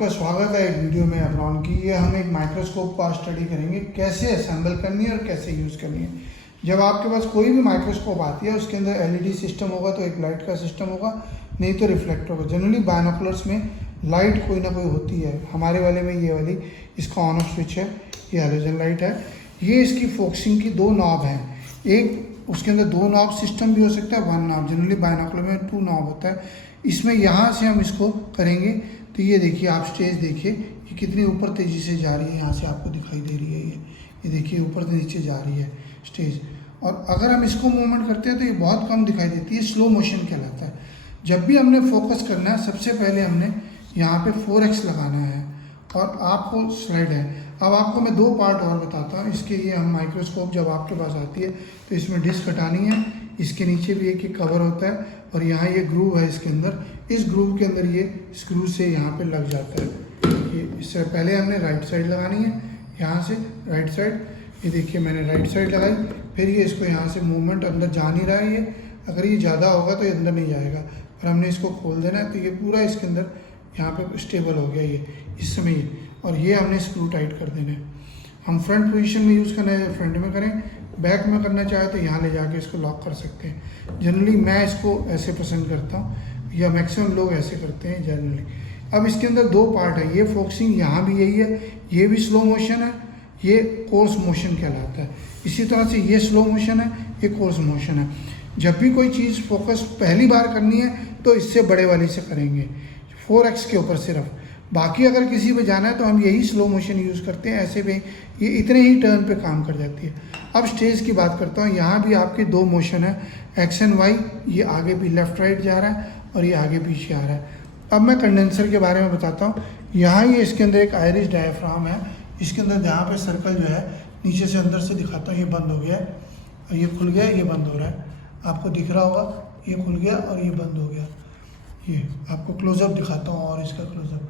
आपका स्वागत है एक वीडियो में अब्राउन की। ये हम एक माइक्रोस्कोप का स्टडी करेंगे, कैसे असेंबल करनी है और कैसे यूज़ करनी है। जब आपके पास कोई भी माइक्रोस्कोप आती है उसके अंदर एलईडी सिस्टम होगा तो एक लाइट का सिस्टम होगा, नहीं तो रिफ्लेक्टर होगा। जनरली बायनोकुलर्स में लाइट कोई ना कोई होती है। हमारे वाले में ये वाली इसका ऑन ऑफ स्विच है, ये हैलोजन लाइट है। ये इसकी फोकसिंग की दो नॉब हैं, एक उसके अंदर दो नॉब सिस्टम भी हो सकता है, वन नॉब। जनरली बायनोकुलर में टू नॉब होता है। इसमें यहाँ से हम इसको करेंगे तो ये देखिए, आप स्टेज देखिए कि कितनी ऊपर तेज़ी से जा रही है। यहाँ से आपको दिखाई दे रही है, ये देखिए ऊपर से नीचे जा रही है स्टेज। और अगर हम इसको मूवमेंट करते हैं तो ये बहुत कम दिखाई देती है, स्लो मोशन कहलाता है। जब भी हमने फोकस करना है सबसे पहले हमने यहाँ पे 4x लगाना है और आपको स्लाइड है। अब आपको मैं दो पार्ट और बताता हूँ इसके। ये हम माइक्रोस्कोप जब आपके पास आती है तो इसमें डिस्क हटानी है, इसके नीचे भी एक कवर होता है और यहाँ ये ग्रूव है इसके अंदर। इस ग्रूव के अंदर ये स्क्रू से यहाँ पे लग जाता है। ये इससे पहले हमने राइट साइड लगानी है, यहाँ से राइट साइड। ये देखिए मैंने राइट साइड लगाई, फिर ये इसको यहाँ से मूवमेंट अंदर जा नहीं रहा है। ये अगर ये ज़्यादा होगा तो ये अंदर नहीं जाएगा, पर हमने इसको खोल देना है तो ये पूरा इसके अंदर यहाँ पे स्टेबल हो गया ये इस समय ये। और ये हमने स्क्रू टाइट कर देना है। हम फ्रंट पोजीशन में यूज़ करना है, फ्रंट में करें। बैक में करना चाहे तो यहाँ ले जाके इसको लॉक कर सकते हैं। जनरली मैं इसको ऐसे पसंद करता हूँ, या मैक्सिमम लोग ऐसे करते हैं जनरली। अब इसके अंदर दो पार्ट है, ये फोकसिंग यहाँ भी यही है, ये भी स्लो मोशन है, ये कोर्स मोशन कहलाता है। इसी तरह से ये स्लो मोशन है, ये कोर्स मोशन है। जब भी कोई चीज़ फोकस पहली बार करनी है तो इससे बड़े वाली से करेंगे, 4x के ऊपर सिर्फ। बाकी अगर किसी पे जाना है तो हम यही स्लो मोशन यूज़ करते हैं। ऐसे में ये इतने ही टर्न पे काम कर जाती है। अब स्टेज की बात करता हूँ। यहाँ भी आपके दो मोशन है, एक्स एंड वाई। ये आगे भी लेफ़्ट राइट जा रहा है और ये आगे पीछे आ रहा है। अब मैं कंडेंसर के बारे में बताता हूँ। यहाँ ये इसके अंदर एक आयरिश डायफ्राम है, इसके अंदर जहाँ पे सर्कल जो है नीचे से अंदर से दिखाता हूँ। ये बंद हो गया है और ये खुल गया, ये बंद हो रहा है, आपको दिख रहा होगा। ये खुल गया और ये बंद हो गया। ये आपको क्लोजअप दिखाता हूँ और इसका क्लोजअप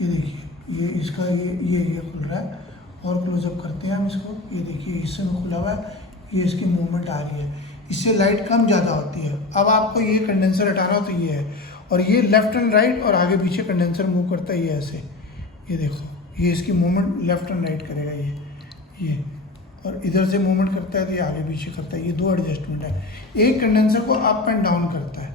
ये देखिए, ये इसका ये खुल रहा है और क्लोजअप करते हैं हम इसको। ये देखिए इससे में खुला हुआ है, ये इसकी मूवमेंट आ रही है। इससे लाइट कम ज़्यादा होती है। अब आपको ये कंडेंसर हटाना हो तो ये है, और ये लेफ़्ट एंड राइट और आगे पीछे कंडेंसर मूव करता है, ये ऐसे। ये देखो ये इसकी मूवमेंट लेफ़्ट एंड राइट करेगा ये और इधर से मूवमेंट करता है तो ये आगे पीछे करता है। ये दो एडजस्टमेंट है। एक कंडेंसर को अप एंड डाउन करता है,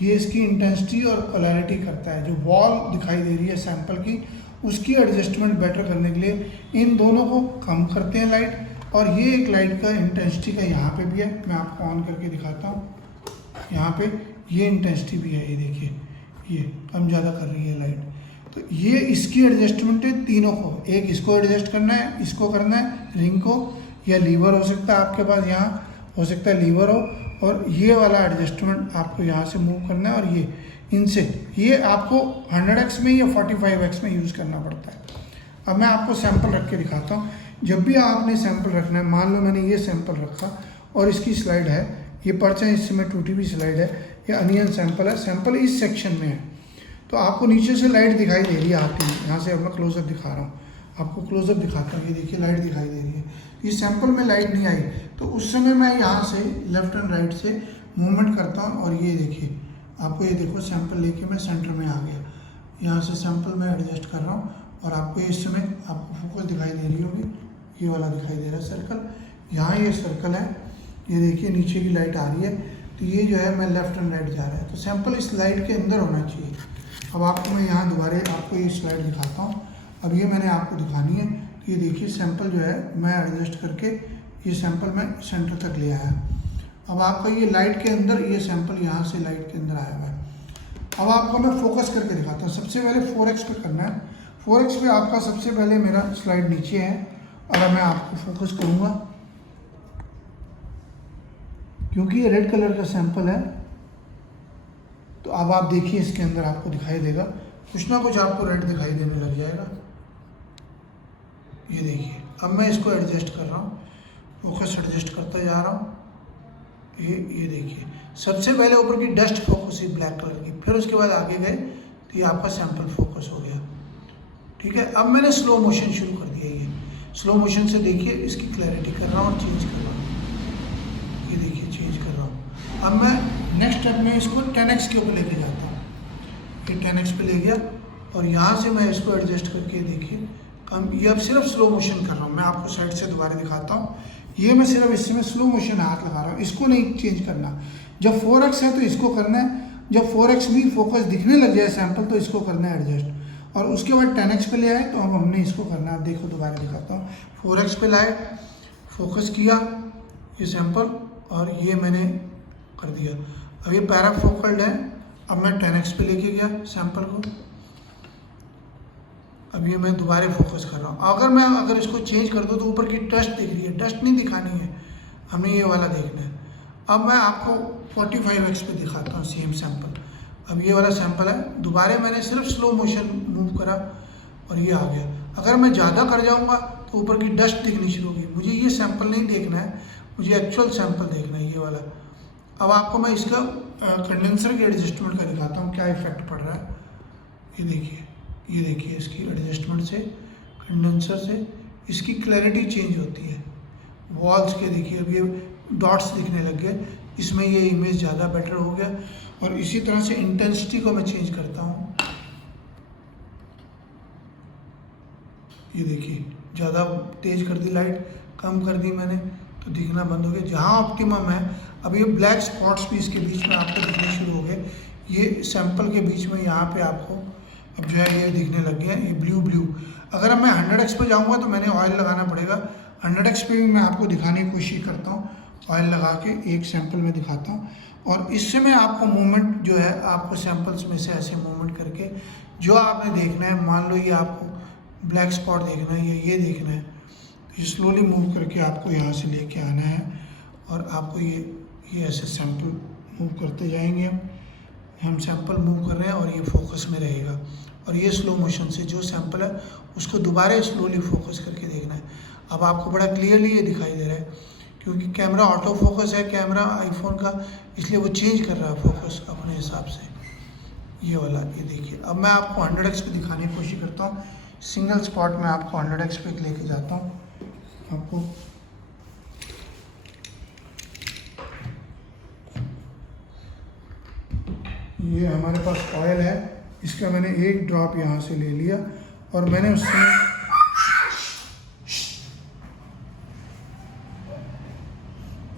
ये इसकी इंटेंसिटी और पोलैरिटी करता है। जो वॉल दिखाई दे रही है सैंपल की, उसकी एडजस्टमेंट बेटर करने के लिए इन दोनों को कम करते हैं लाइट। और ये एक लाइट का इंटेंसिटी का यहाँ पे भी है, मैं आपको ऑन करके दिखाता हूँ। यहाँ पे ये इंटेंसिटी भी है, ये देखिए ये कम ज़्यादा कर रही है लाइट। तो ये इसकी एडजस्टमेंट है तीनों को। एक इसको एडजस्ट करना है, इसको करना है रिंग को, या लीवर हो सकता है आपके पास, यहाँ हो सकता है लीवर हो, और ये वाला एडजस्टमेंट आपको यहाँ से मूव करना है। और ये इनसे ये आपको 100x में या 45x में यूज़ करना पड़ता है। अब मैं आपको सैंपल रख के दिखाता हूँ। जब भी आपने सैंपल रखना है, मान लो मैंने ये सैंपल रखा और इसकी स्लाइड है, ये पर्चा इसमें टूटी हुई स्लाइड है, ये अनियन सैंपल है। सैंपल इस सेक्शन में है तो आपको नीचे से लाइट दिखाई दे रही है आती है। यहाँ से अब मैं क्लोजअप दिखा रहा हूँ, आपको क्लोजअप दिखाता हूँ। ये देखिए लाइट दिखाई दे रही है। ये सैंपल में लाइट नहीं आई तो उस समय मैं यहाँ से लेफ़्ट एंड राइट से मूवमेंट करता हूँ और ये देखिए, आपको ये देखो सैंपल लेके मैं सेंटर में आ गया। यहाँ से सैंपल में एडजस्ट कर रहा हूँ और आपको इस समय आपको फोकस दिखाई दे रही होगी, ये वाला दिखाई दे रहा है सर्कल। यहाँ ये सर्कल है, ये देखिए नीचे की लाइट आ रही है। तो ये जो है मैं लेफ़्ट एंड राइट जा रहा है, तो सैंपल इस लाइट के अंदर होना चाहिए। अब आपको मैं यहाँ दोबारा आपको ये स्लाइड दिखाता हूँ। अब ये मैंने आपको दिखानी है। तो ये देखिए सैंपल जो है मैं एडजस्ट करके ये सैंपल मैं सेंटर तक ले आया। अब आपका ये लाइट के अंदर, ये सैंपल यहाँ से लाइट के अंदर आया हुआ है। अब आपको मैं फोकस करके दिखाता हूँ। सबसे पहले 4x पे करना है। 4x पे आपका सबसे पहले मेरा स्लाइड नीचे है और अब मैं आपको फोकस करूँगा। क्योंकि ये रेड कलर का सैंपल है तो अब आप देखिए इसके अंदर आपको दिखाई देगा, कुछ ना कुछ आपको रेड दिखाई देने लग जाएगा। ये देखिए अब मैं इसको एडजस्ट कर रहा हूँ, फोकस एडजस्ट करता जा रहा हूँ। ये देखिए सबसे पहले ऊपर की डस्ट फोकस हुई ब्लैक कलर की, फिर उसके बाद आगे गए तो ये आपका सैंपल फोकस हो गया। ठीक है, अब मैंने स्लो मोशन शुरू कर दिया। ये स्लो मोशन से देखिए इसकी क्लैरिटी कर रहा हूँ और चेंज कर रहा हूँ। ये देखिए चेंज कर रहा हूँ। अब मैं नेक्स्ट स्टेप में इसको 10x के ऊपर लेके जाता हूँ। ये 10x पे ले गया और यहाँ से मैं इसको एडजस्ट करके देखिए कम, ये अब सिर्फ स्लो मोशन कर रहा हूँ मैं, आपको साइड से दोबारा दिखाता हूँ। ये मैं सिर्फ इसमें स्लो मोशन हाथ लगा रहा हूँ, इसको नहीं चेंज करना। जब 4x है तो इसको करना है, जब 4x भी फोकस दिखने लग जाए सैंपल तो इसको करना है एडजस्ट, और उसके बाद 10x पे ले आए तो अब हमने इसको करना है। आप देखो दोबारा दिखाता हूँ, 4x पे लाए, फोकस किया ये सैंपल और ये मैंने कर दिया। अब ये पैराफोकल्ड है, अब मैं 10x पे लेके गया सैंपल को, अब ये मैं दोबारा फोकस कर रहा हूँ। अगर इसको चेंज कर दूँ तो ऊपर की डस्ट दिख रही है, डस्ट नहीं दिखानी है, हमें ये वाला देखना है। अब मैं आपको 45x पे दिखाता हूँ सेम सैंपल। अब ये वाला सैंपल है, दोबारा मैंने सिर्फ स्लो मोशन मूव करा और ये आ गया। अगर मैं ज़्यादा कर जाऊँगा तो ऊपर की डस्ट दिखनी शुरू होगी। मुझे ये सैंपल नहीं देखना है, मुझे एक्चुअल सैंपल देखना है, ये वाला। अब आपको मैं इसका कंडेंसर के एडजस्टमेंट का दिखाता हूँ क्या इफेक्ट पड़ रहा है। ये देखिए इसकी एडजस्टमेंट से, कंडेंसर से इसकी क्लैरिटी चेंज होती है। वॉल्स के देखिए अब ये डॉट्स दिखने लग गए, इसमें ये इमेज ज़्यादा बेटर हो गया। और इसी तरह से इंटेंसिटी को मैं चेंज करता हूँ, ये देखिए ज़्यादा तेज़ कर दी लाइट, कम कर दी मैंने तो दिखना बंद हो गया। जहाँ ऑप्टिमम है, अब ये ब्लैक स्पॉट्स भी इसके बीच में आपको दिखने शुरू हो गए, ये सैंपल के बीच में यहाँ पे आपको अब जो है ये दिखने लग गया, ये ब्लू। अगर अब मैं 100x पे जाऊँगा तो मैंने ऑयल लगाना पड़ेगा। 100x पे भी मैं आपको दिखाने की कोशिश करता हूँ, ऑयल लगा के एक सैंपल में दिखाता हूँ। और इससे मैं आपको मूवमेंट जो है, आपको सैंपल्स में से ऐसे मूवमेंट करके जो आपने देखना है, मान लो ये आपको ब्लैक स्पॉट देखना है या ये देखना है, तो ये स्लोली मूव करके आपको यहाँ से लेके आना है और आपको ये ऐसे सैंपल मूव करते जाएंगे। हम सैंपल मूव कर रहे हैं और ये फोकस में रहेगा, और ये स्लो मोशन से जो सैंपल है उसको दोबारा स्लोली फोकस करके देखना है। अब आपको बड़ा क्लियरली ये दिखाई दे रहा है, क्योंकि कैमरा ऑटो फोकस है कैमरा आईफोन का, इसलिए वो चेंज कर रहा है फोकस अपने हिसाब से, ये वाला। ये देखिए अब मैं आपको 100x पे दिखाने की कोशिश करता हूँ। सिंगल स्पॉट में आपको 100x पे लेके जाता हूँ। आपको ये हमारे पास ऑयल है, इसका मैंने एक ड्रॉप यहाँ से ले लिया और मैंने उसमें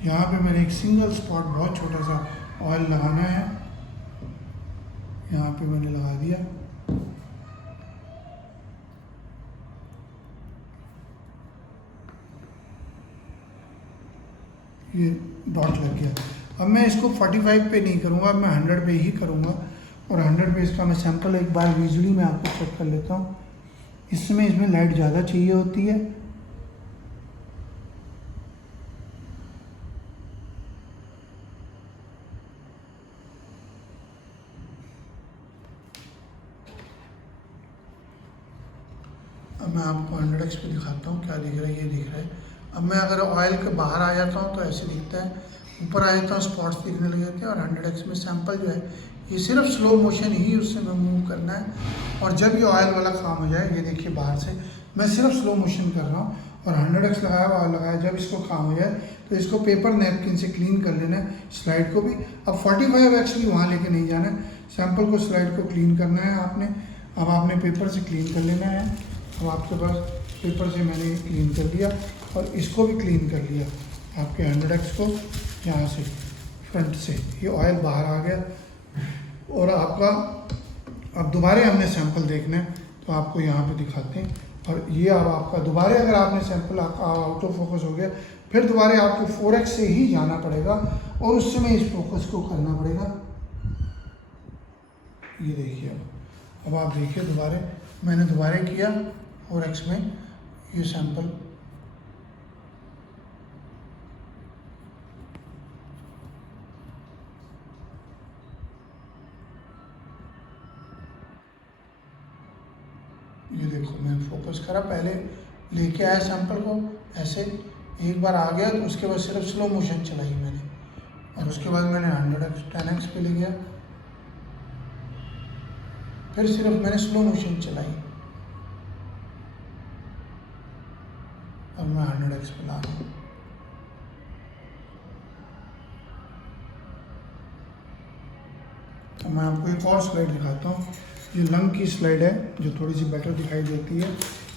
यहाँ पे मैंने एक सिंगल स्पॉट बहुत छोटा सा ऑयल लगाना है, यहाँ पे मैंने लगा दिया। ये डॉट लग गया। अब मैं इसको 45 पे नहीं करूँगा, मैं 100 पे ही करूँगा। और 100 पे इसका मैं सैंपल एक बार विजुअली में आपको चेक कर लेता हूँ। इसमें लाइट ज़्यादा चाहिए होती है, अब मैं आपको 100x पे दिखाता हूँ क्या दिख रहा है। ये दिख रहा है। अब मैं अगर ऑयल के बाहर आ जाता हूँ तो ऐसे दिखता है, ऊपर आ जाता हूँ स्पॉट्स दिखने लग जाते हैं। और 100x में सैंपल जो है ये सिर्फ स्लो मोशन ही उससे मैं मूव करना है। और जब ये ऑयल वाला काम हो जाए, ये देखिए बाहर से मैं सिर्फ स्लो मोशन कर रहा हूँ और 100x लगाया ऑयल लगाया। जब इसको काम हो जाए तो इसको पेपर नैपकिन से क्लीन कर लेना है, स्लाइड को भी। अब 45x भी वहाँ लेके नहीं जाना है, सैंपल को स्लाइड को क्लीन करना है आपने। अब आपने पेपर से क्लीन कर लेना है। अब आपके पास पेपर से मैंने क्लीन कर लिया और इसको भी क्लीन कर लिया, आपके 100x को यहाँ से फ्रंट से। ये ऑयल बाहर आ गया और आपका अब दोबारा हमने सैंपल देखना है तो आपको यहाँ पे दिखाते हैं। और ये अब आपका दोबारा अगर आपने सैंपल आपका आउट ऑफ फोकस हो गया, फिर दोबारा आपको 4x से ही जाना पड़ेगा और उस समय इस फोकस को करना पड़ेगा। ये देखिए अब आप देखिए दोबारा मैंने दोबारा किया 4x में ये सैंपल। ये देखो मैं फोकस करा, पहले लेके आया सैंपल को ऐसे, एक बार आ गया तो उसके बाद सिर्फ स्लो मोशन चलाई मैंने और उसके बाद मैंने 10x पे ले गया, फिर सिर्फ मैंने स्लो मोशन चलाई और मैं 100x पे ला रहा हूँ। तो मैं आपको एक और स्लाइड दिखाता हूँ। ये लंग की स्लाइड है जो थोड़ी सी बेटर दिखाई देती है,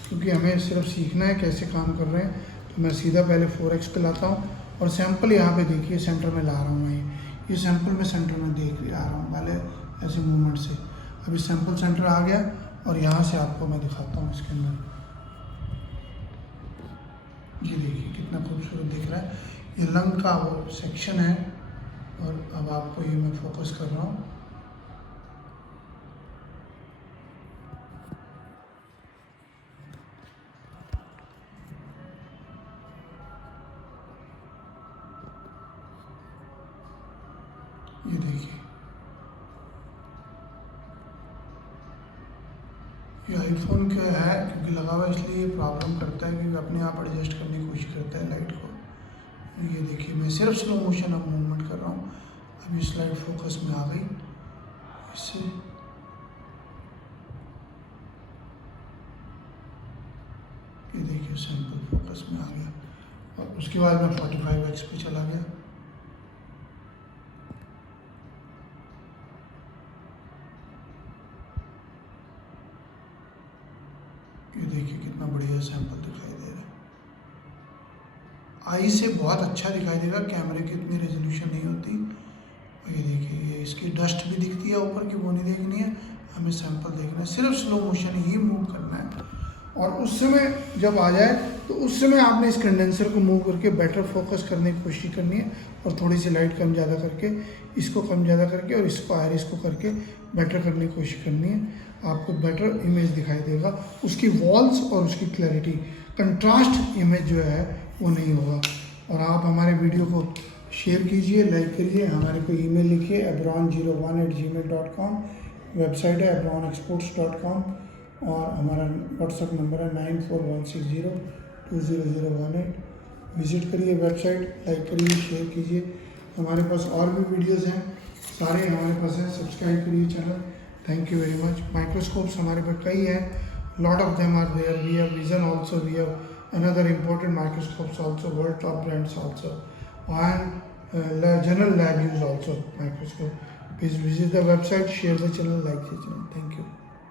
क्योंकि हमें सिर्फ सीखना है कैसे काम कर रहे हैं। तो मैं सीधा पहले 4x पे लाता हूँ और सैंपल यहाँ पे देखिए सेंटर में ला रहा हूँ मैं। ये सैंपल में सेंटर में देख आ रहा हूँ पहले ऐसे मूवमेंट से। अभी सैंपल सेंटर आ गया और यहाँ से आपको मैं दिखाता हूँ इसके अंदर। ये देखिए कितना खूबसूरत दिख रहा है। ये लंग का वो सेक्शन है और अब आपको ये मैं फोकस कर रहा हूँ। ये देखिए, ये आईफोन का है क्योंकि लगा हुआ इसलिए ये प्रॉब्लम करता है, क्योंकि अपने आप एडजस्ट करने की कोशिश करता है लाइट को। ये देखिए मैं सिर्फ स्लो मोशन अब मूवमेंट कर रहा हूँ। अभी स्लाइड फोकस में आ गई इससे। ये देखिए सैंपल फोकस में आ गया और उसके बाद मैं 45x पे चला गया। ये देखिए कितना बढ़िया सैंपल दिखाई दे रहा है। आई से बहुत अच्छा दिखाई देगा, कैमरे की इतनी रेजोल्यूशन नहीं होती। ये देखिए ये इसकी डस्ट भी दिखती है ऊपर की, वो नहीं देखनी है हमें, सैंपल देखना है, सिर्फ स्लो मोशन ही मूव करना है। और उस समय जब आ जाए तो उस समय आपने इस कंडेंसर को मूव करके बेटर फोकस करने की कोशिश करनी है और थोड़ी सी लाइट कम ज़्यादा करके, इसको कम ज़्यादा करके और इसको आयरिस को करके बेटर करने की कोशिश करनी है। आपको बेटर इमेज दिखाई देगा, उसकी वॉल्स और उसकी क्लैरिटी, कंट्रास्ट इमेज जो है वो नहीं होगा। और आप हमारे वीडियो को शेयर कीजिए, लाइक करिए, हमारे को ईमेल लिखिए abron01@gmail.com, वेबसाइट है abronexports.com और हमारा व्हाट्सएप नंबर है 9416020018। विज़िट करिए वेबसाइट, लाइक करिए, शेयर कीजिए। हमारे पास और भी वीडियोस हैं, सारे हमारे पास हैं, सब्सक्राइब करिए channel. Thank you very much. Microscopes हमारे पास कई हैं, lot of them are there. We have vision also, we have another important microscopes also, world top brands also, and general lab use also microscope. Please visit the website, share the channel, like the channel. Thank you.